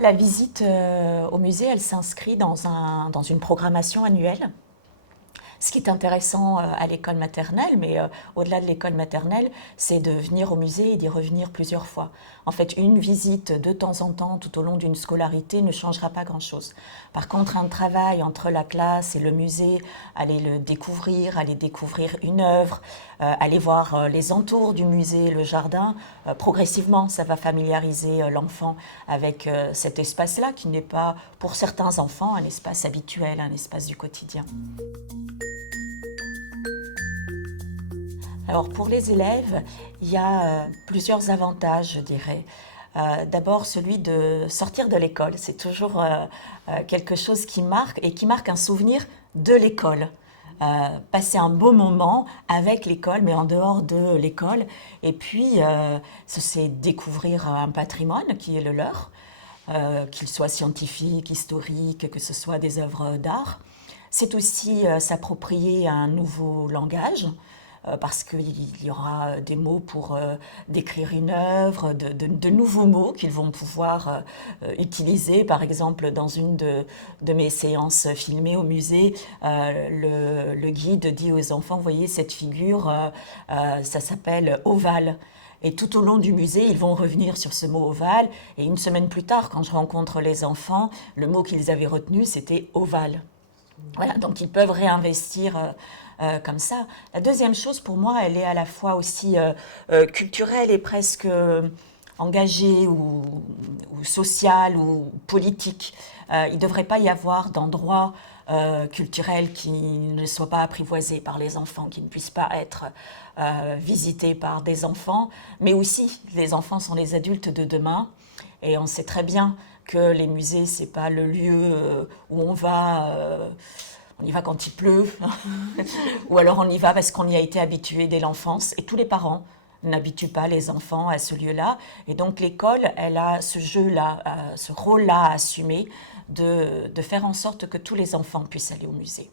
La visite au musée, elle s'inscrit dans une programmation annuelle. Ce qui est intéressant à l'école maternelle, mais au-delà de l'école maternelle, c'est de venir au musée et d'y revenir plusieurs fois. En fait, une visite de temps en temps tout au long d'une scolarité ne changera pas grand-chose. Par contre, un travail entre la classe et le musée, aller découvrir une œuvre, aller voir les entours du musée, le jardin, progressivement, ça va familiariser l'enfant avec cet espace-là qui n'est pas, pour certains enfants, un espace habituel, un espace du quotidien. Alors pour les élèves, il y a plusieurs avantages, je dirais. D'abord celui de sortir de l'école, c'est toujours quelque chose qui marque et qui marque un souvenir de l'école. Passer un beau moment avec l'école, mais en dehors de l'école. Et puis, c'est découvrir un patrimoine qui est le leur, qu'il soit scientifique, historique, que ce soit des œuvres d'art. C'est aussi s'approprier un nouveau langage, parce qu'il y aura des mots pour décrire une œuvre, de nouveaux mots qu'ils vont pouvoir utiliser. Par exemple, dans une de mes séances filmées au musée, le guide dit aux enfants, vous voyez cette figure, ça s'appelle ovale. Et tout au long du musée, ils vont revenir sur ce mot ovale. Et une semaine plus tard, quand je rencontre les enfants, le mot qu'ils avaient retenu, c'était ovale. Voilà, donc ils peuvent réinvestir comme ça. La deuxième chose, pour moi, elle est à la fois aussi culturelle et presque engagée ou sociale ou politique. Il ne devrait pas y avoir d'endroits culturels qui ne soient pas apprivoisés par les enfants, qui ne puissent pas être visités par des enfants, mais aussi les enfants sont les adultes de demain. Et on sait très bien que les musées, c'est pas le lieu où on y va quand il pleut, ou alors on y va parce qu'on y a été habitué dès l'enfance. Et tous les parents n'habituent pas les enfants à ce lieu-là. Et donc l'école, elle a ce jeu-là, ce rôle-là à assumer de faire en sorte que tous les enfants puissent aller au musée.